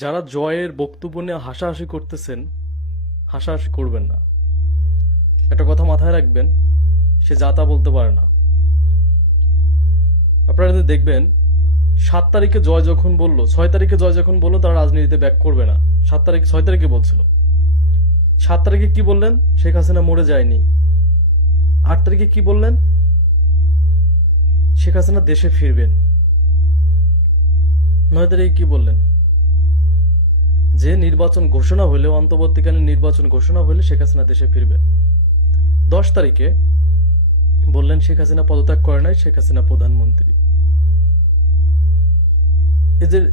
যারা জয়ের বক্তব্য নিয়ে হাসাহাসি করতেছেন, হাসাহাসি করবেন না। একটা কথা মাথায় রাখবেন, সে যা তা বলতে পারে না। আপনারা যদি দেখবেন 7 তারিখে জয় যখন বলল, 6 তারিখে জয় যখন বললো তারা রাজনীতিতে ব্যাক করবে না, 7 তারিখ 6 তারিখে বলছিল। 7 তারিখে কি বললেন? শেখ হাসিনা মরে যায়নি। 8 তারিখে কি বললেন? শেখ হাসিনা দেশে ফিরবেন। 9 তারিখে কি বললেন? যে নির্বাচন ঘোষণা হলে, অন্তর্বর্তীকালীন নির্বাচন ঘোষণা হলে শেখ হাসিনা দেশে ফিরবেন। 10 তারিখে বললেন শেখ হাসিনা পদত্যাগ করে নাই, শেখ হাসিনা প্রধানমন্ত্রী।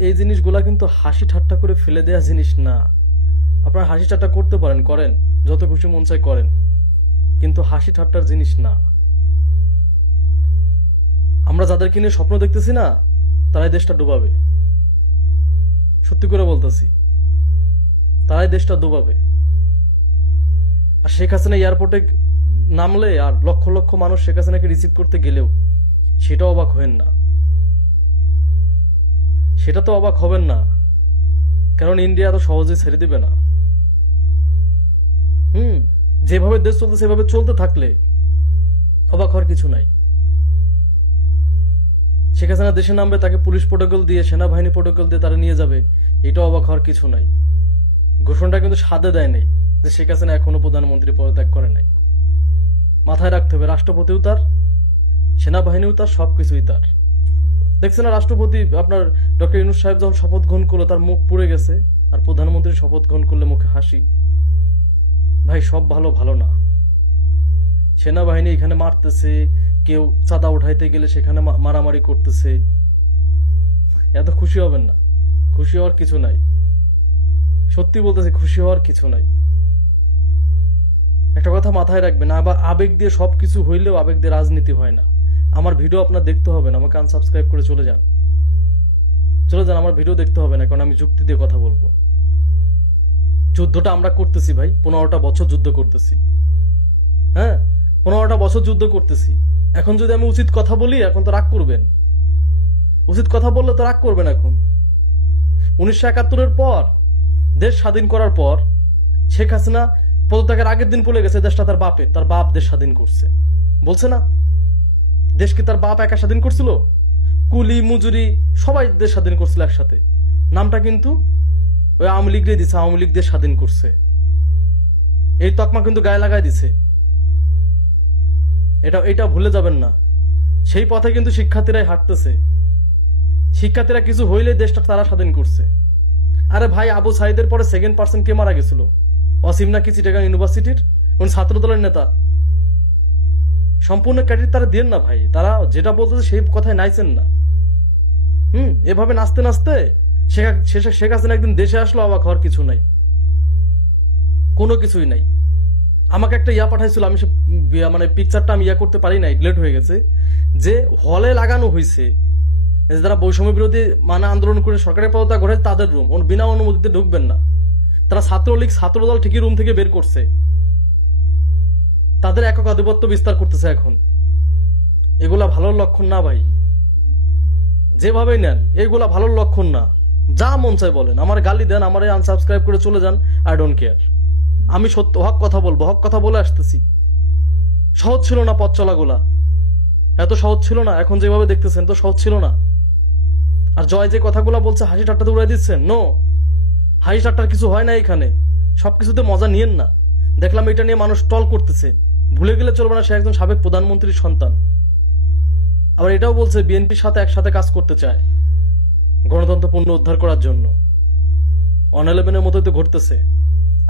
এই জিনিসগুলা কিন্তু হাসি ঠাট্টা করে ফেলে দেয়া জিনিস না। আপনারা হাসি ঠাট্টা করতে পারেন, করেন, যত খুশি মন চায় করেন, কিন্তু হাসি ঠাট্টার জিনিস না। আমরা যাদেরকে নিয়ে স্বপ্ন দেখতেছি না, তারাই দেশটা ডুবাবে। সত্যি করে বলতেছি, তারাই দেশটা ডুবাবে। আর শেখ হাসিনা এয়ারপোর্টে নামলে আর লক্ষ লক্ষ মানুষ শেখ হাসিনাকে রিসিভ করতে গেলেও সেটাও অবাক হবেন না। সেটা তো অবাক হবেন না, কারণ ইন্ডিয়া এত সহজে ছেড়ে দিবে না। যেভাবে দেশ চলতে সেভাবে চলতে থাকলে অবাক হওয়ার কিছু নাই। শেখ হাসিনা দেশে নামবে, তাকে পুলিশ প্রোটোকল দিয়ে, সেনাবাহিনী প্রোটোকল দিয়ে তারা নিয়ে যাবে, এটা অবাক হওয়ার কিছু নাই। ঘোষণাটা কিন্তু সাধে দেয় নাই যে শেখ হাসিনা এখনো প্রধানমন্ত্রী পদত্যাগ করে নাই। মাথায় রাখতে হবে, রাষ্ট্রপতিও তার, সেনাবাহিনীও তার, সবকিছুই তার। দেখছেন না রাষ্ট্রপতি আপনার ডক্টর ইউনূস সাহেব যখন শপথ গ্রহণ করলো তার মুখ পুড়ে গেছে, আর প্রধানমন্ত্রী শপথ গ্রহণ করলে মুখে হাসি। ভাই সব ভালো ভালো না। সেনাবাহিনী এখানে মারতেছে, কেউ চাঁদা উঠাইতে গেলে সেখানে মারামারি করতেছে। এত খুশি হবেন না, খুশি হওয়ার কিছু নাই। সত্যি বলতেছি, খুশি হওয়ার কিছু নাই। একটা কথা মাথায় রাখবেন, আবার আবেগ দিয়ে সবকিছু হইলেও আবেগ দিয়ে রাজনীতি হয় না। আমার ভিডিও আপনার দেখতে হবে না, আমাকে আনসাবস্ক্রাইব করে চলে যান, চলে যান। আমার ভিডিও দেখতে হবে না, কারণ আমি যুক্তি দিয়ে কথা বলবো। যুদ্ধটা আমরা করতেছি ভাই, 15টা বছর যুদ্ধ করতেছি। হ্যাঁ, 15টা বছর যুদ্ধ করতেছি। এখন যদি আমি উচিত কথা বলি, এখন তো রাগ করবেন। উচিত কথা বললে তো রাগ করবেন। এখন 1971-এর পর, দেশ স্বাধীন করার পর, শেখ হাসিনা পদত্যাগের আগের দিন বলে গেছে দেশটা তার বাপের, তার বাপ দেশ স্বাধীন করছে। বলছে না? দেশ কি তার বাপ একা স্বাধীন করছিল? কুলি মজুরি সবাই দেশ স্বাধীন করছিল একসাথে। নামটা কিন্তু ওই আওয়ামী লীগরে দিছে, আওয়ামী লীগ দেশ স্বাধীন করছে। এই তকমা কিন্তু গায়ে লাগাই দিছে। এটা ভুলে যাবেন না। সেই পথে কিন্তু শিক্ষার্থীরাই হাঁটতেছে। শিক্ষার্থীরা কিছু হইলে দেশটা তারা স্বাধীন করছে। আরে ভাই, আবু সাইদের পরে সেকেন্ড পার্সন কে মারা গেছিল? অসীম নাকি চিটাগাং ইউনিভার্সিটির উনি ছাত্র দলের নেতা। সম্পূর্ণ ক্রেডিট তারা দেন না ভাই, তারা যেটা বলতেছে সেই কথায় নাইছেন না। এভাবে নাচতে নাচতে শেখ হাসিনা একদিন দেশে আসলো, অবাক হওয়ার কিছু নাই, কোনো কিছুই নাই। আমাকে একটা পাঠাইছিল, আমি সে মানে পিকচারটা আমি করতে পারি নাই, ডিলেট হয়ে গেছে। যে হলে লাগানো হয়েছে, যারা বৈষম্য বিরোধী মানে আন্দোলন করে সরকারের পদত্যাগ করে তাদের রুম, বিনা অনুমতিতে ঢুকবেন না। তারা ছাত্রলীগ ছাত্রদল ঠিকই রুম থেকে বের করছে, তাদের একক আধিপত্য বিস্তার করতেছে এখন। এগুলা ভালোর লক্ষণ না ভাই, যেভাবেই নেন এগুলা ভালোর লক্ষণ না। যা মন চাই বলেন, আমার গালি দেন, আমার আনসাবস্ক্রাইব করে চলে যান, আই ডোন্ট কেয়ার। আমি সত্য হক কথা বলবো, হক কথা বলে আসতেছি। সহজ ছিল না পথ চলাগুলা, এত সহজ ছিল না। এখন যেভাবে দেখতেছেন তো সহজ ছিল না। আর জয় যে কথাগুলা বলছে হাসি ঠাট্টাতে উড়াই দিচ্ছেন, নো, হাসি ঠাট্টার কিছু হয় না এখানে। সবকিছুতে মজা নিয়েন না। দেখলাম এটা নিয়ে মানুষ টল করতেছে, ভুলে গেলে চলবে না সে একজন সাবেক প্রধানমন্ত্রীর সন্তান। আবার এটাও বলছে বিএনপির সাথে একসাথে কাজ করতে চায় গণতন্ত্র পুনরুদ্ধার করার জন্য। 111-এর মতোই তো ঘটতেছে।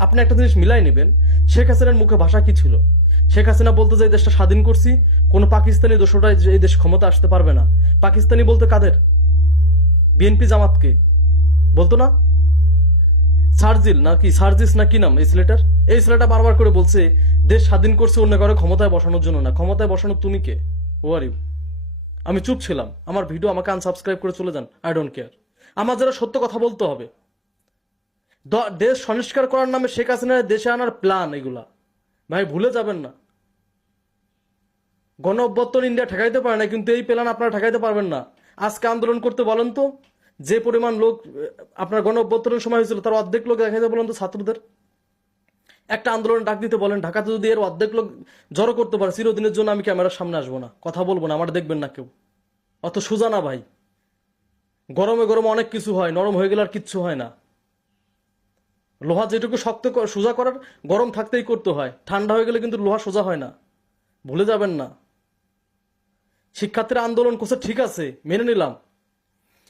আপনি একটা জিনিস মিলাই নেবেন, শেখ হাসিনার মুখে ভাষা কি ছিল? শেখ হাসিনা বলতে যে এই দেশটা স্বাধীন করছি, কোন পাকিস্তানি দোষরা এই দেশ ক্ষমতা আসতে পারবে না। পাকিস্তানি বলতে কাদের? বিএনপি জামাতকে বলতো না? সার্জিল নাকি সার্জিস না কি নাম এই ছেলেটার, এই ছেলেটা বারবার করে বলছে দেশ স্বাধীন করছে অন্য কারো ক্ষমতায় বসানোর জন্য না। ক্ষমতায় বসানো তুমি কে? হু আর ইউ? আমি চুপ ছিলাম। আমার ভিডিও আমাকে আনসাবস্ক্রাইব করে চলে যান, আই ডোন্ট কেয়ার। আমার যারা সত্য কথা বলতে হবে। দেশ সংস্কার করার নামে শেখ হাসিনার দেশে আনার প্ল্যান, এগুলা ভাই ভুলে যাবেন না। গণ অভ্যুত্থান ইন্ডিয়া ঠেকাইতে পারে না, কিন্তু এই প্ল্যান আপনারা ঠেকাইতে পারবেন না। আজকে আন্দোলন করতে বলেন তো, যে পরিমাণ লোক আপনার গণ অভ্যুত্থানের সময় হয়েছিল তার অর্ধেক লোক দেখা যায় বলেন তো ছাত্রদের। একটা আন্দোলনে ডাক দিতে বলেন, ঢাকাতে যদি এর অর্ধেক লোক জড়ো করতে পারে, চিরদিনের জন্য আমি ক্যামেরার সামনে আসবো না, কথা বলবো না, আমার দেখবেন না কেউ। অত সোজা না ভাই। গরমে গরমে অনেক কিছু হয়, নরম হয়ে গেলে আর কিচ্ছু হয় না। লোহা যেটুকু শক্ত সোজা করার গরম থাকতেই করতে হয়, ঠান্ডা হয়ে গেলে কিন্তু লোহা সোজা হয় না, ভুলে যাবেন না। শিক্ষার্থীরা আন্দোলন করছে, ঠিক আছে, মেনে নিলাম।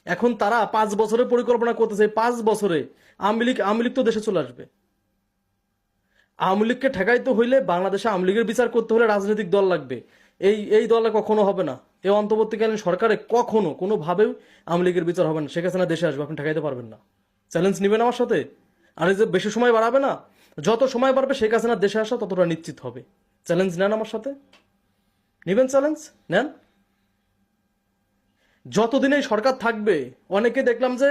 এখন তারা 5 বছরের পরিকল্পনা করতেছে, 5 বছরে আওয়ামী লীগ তো দেশে চলে আসবে। আওয়ামী লীগকে ঠেকাইতে হইলে, বাংলাদেশে আওয়ামী লীগের বিচার করতে হলে রাজনৈতিক দল লাগবে। এই দলে কখনো হবে না। এই অন্তর্বর্তীকালীন সরকারে কখনো কোনোভাবেও আওয়ামী লীগের বিচার হবে না। শেখ হাসিনা দেশে আসবে, আপনি ঠেকাইতে পারবেন না। চ্যালেঞ্জ নেবেন আমার সাথে? আর এই যে বেশি সময় বাড়াবে না, যত সময় বাড়বে শেখ হাসিনা দেশে আসা ততটা নিশ্চিত হবে। চ্যালেঞ্জ নেন আমার সাথে, নেবেন চ্যালেঞ্জ নেন। যতদিন এই সরকার থাকবে, অনেকে দেখলাম যে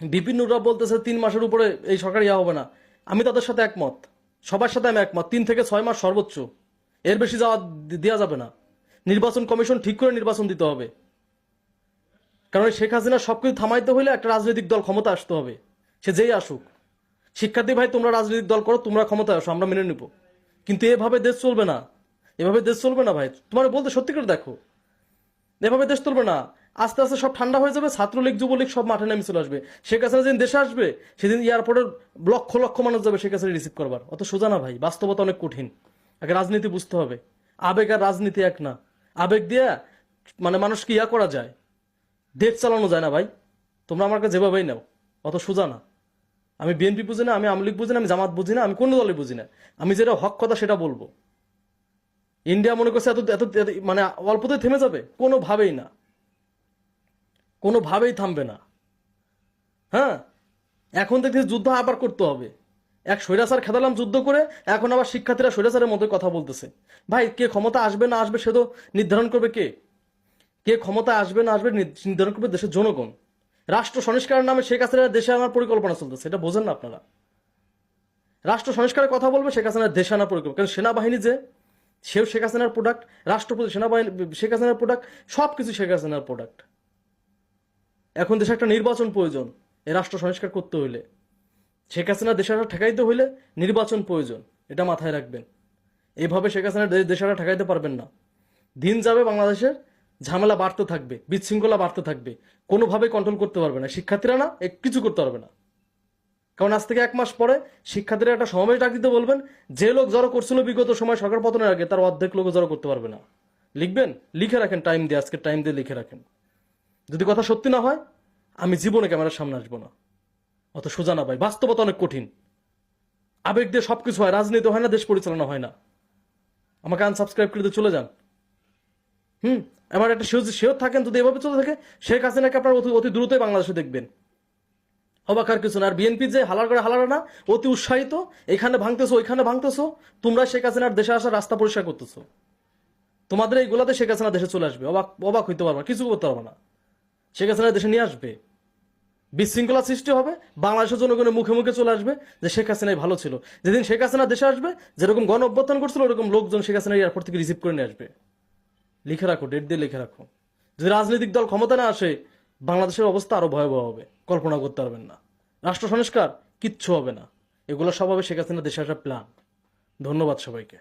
বিপিন নুরা বলতেছে 3 মাসের উপরে এই সরকার ইয়া হবে না। আমি তাদের সাথে একমত, সবার সাথে আমি একমত। 3 থেকে 6 মাস সর্বোচ্চ, এর বেশি দেওয়া যাবে না। নির্বাচন কমিশন ঠিক করে নির্বাচন দিতে হবে, কারণ শেখ হাসিনা সবকিছু থামাইতে হইলে একটা রাজনৈতিক দল ক্ষমতা আসতে হবে, সে যেই আসুক। শিক্ষার্থী ভাই, তোমরা রাজনৈতিক দল করো, তোমরা ক্ষমতায় আসো, আমরা মেনে নিব। কিন্তু এভাবে দেশ চলবে না, এভাবে দেশ চলবে না ভাই। তোমার বলতে সত্যি করে দেখো, এভাবে দেশ চলবে না। আস্তে আস্তে সব ঠান্ডা হয়ে যাবে, ছাত্রলীগ যুবলীগ সব মাঠে নেমে চলে আসবে। শেখ হাসিনা যেদিন দেশে আসবে, সেদিন এয়ারপোর্টের লক্ষ লক্ষ মানুষ যাবে শেখ হাসিনা রিসিভ করবার। অত সোজা না ভাই, বাস্তবতা অনেক কঠিন। আগে রাজনীতি বুঝতে হবে। আবেগ আর রাজনীতি এক না। আবেগ দিয়ে মানে মানুষকে ইয়া করা যায়, দেশ চালানো যায় না ভাই। তোমরা আমাকে যেভাবেই নাও, অত সোজা না। আমি বিএনপি বুঝি না, আমি আওয়ামী লীগ বুঝি না, আমি জামাত বুঝি না, আমি কোনো দলে বুঝি না। আমি যেটা হক কথা সেটা বলবো। ইন্ডিয়া মনে করছে এত এত মানে অল্পতে থেমে যাবে, কোনোভাবেই না, কোনোভাবেই থামবে না। হ্যাঁ, এখন দেখছি যুদ্ধ আবার করতে হবে। এক স্বৈরাচার খেদালাম যুদ্ধ করে, এখন আবার শিক্ষার্থীরা স্বৈরাচারের মতো কথা বলতেছে। ভাই, কে ক্ষমতা আসবে না আসবে সে তো নির্ধারণ করবে কে? কে ক্ষমতা আসবে না আসবে নির্ধারণ করবে দেশের জনগণ। রাষ্ট্র সংস্কারের নামে শেখ হাসিনা দেশে আনার পরিকল্পনা চলতেছে, এটা বোঝেন না আপনারা? রাষ্ট্র সংস্কারের কথা বলবে, শেখ হাসিনার দেশে আনার পরিকল্পনা। কারণ সেনাবাহিনী যে, সেও শেখ হাসিনার প্রোডাক্ট, রাষ্ট্রপতি সেনাবাহিনী শেখ হাসিনার প্রোডাক্ট, সবকিছু শেখ হাসিনার প্রোডাক্ট। এখন দেশে একটা নির্বাচন প্রয়োজন এই রাষ্ট্র সংস্কার করতে হইলে। শেখ হাসিনা দেশটা ঠেকাইতে হইলে নির্বাচন প্রয়োজন, এটা মাথায় রাখবেন। এইভাবে শেখ হাসিনা দেশটা ঠেকাইতে পারবেন না। দিন যাবে, বাংলাদেশের ঝামেলা বাড়তে থাকবে, বিশৃঙ্খলা বাড়তে থাকবে, কোনোভাবে কন্ট্রোল করতে পারবে না শিক্ষার্থীরা, না কিছু করতে পারবে না। কারণ আজ থেকে 1 মাস পরে শিক্ষার্থীরা একটা সমাবেশ ডাক দিতে বলবেন, যে লোক জড়ো করছিল বিগত সময় সরকার পতনের আগে, তার অর্ধেক লোক জড়ো করতে পারবে না। লিখবেন, লিখে রাখেন, টাইম দিয়ে, আজকে টাইম দিয়ে লিখে রাখেন। যদি কথা সত্যি না হয়, আমি জীবনে ক্যামেরার সামনে আসবো না। অত সোজা না ভাই, বাস্তবতা অনেক কঠিন। আবেগ দিয়ে সবকিছু হয়, রাজনীতি হয় না, দেশ পরিচালনা হয় না। আমাকে আনসাবস্ক্রাইব করে দিয়ে চলে যান। এবার একটা শিওর থাকেন, যদি এভাবে চলতে থাকে, শেখ হাসিনাকে আপনার অতি দ্রুতই বাংলাদেশে দেখবেন। অবাকার কিছু না। আর বিএনপি যে হালার করে হালার না, অতি উৎসাহিত, এখানে ভাঙতেছো ওইখানে ভাঙতেছো, তোমরা শেখ হাসিনার দেশে আসার রাস্তা পরিষ্কার করতেছো। তোমাদের এইগুলাতে শেখ হাসিনা দেশে চলে আসবে, অবাক হইতে পারবে না, কিছু করতে পারবে না। শেখ হাসিনা দেশে নিয়ে আসবে, বিশৃঙ্খলা সৃষ্টি হবে, বাংলাদেশের জনগণের মুখে মুখে চলে আসবে যে শেখ হাসিনাই ভালো ছিল। যেদিন শেখ হাসিনা দেশে আসবে, যেরকম গণ অভ্যুত্থান করছিল, ওরকম লোকজন শেখ হাসিনা এয়ারপোর্ট থেকে রিসিভ করে নিয়ে আসবে। লিখে রাখো, ডেট দিয়ে লিখে রাখো। যদি রাজনৈতিক দল ক্ষমতা না আসে, বাংলাদেশের অবস্থা আরো ভয়াবহ হবে, কল্পনা করতে পারবেন না। রাষ্ট্র সংস্কার কিচ্ছু হবে না, এগুলো সব হবে শেখ হাসিনা দেশে আসার প্ল্যান। ধন্যবাদ সবাইকে।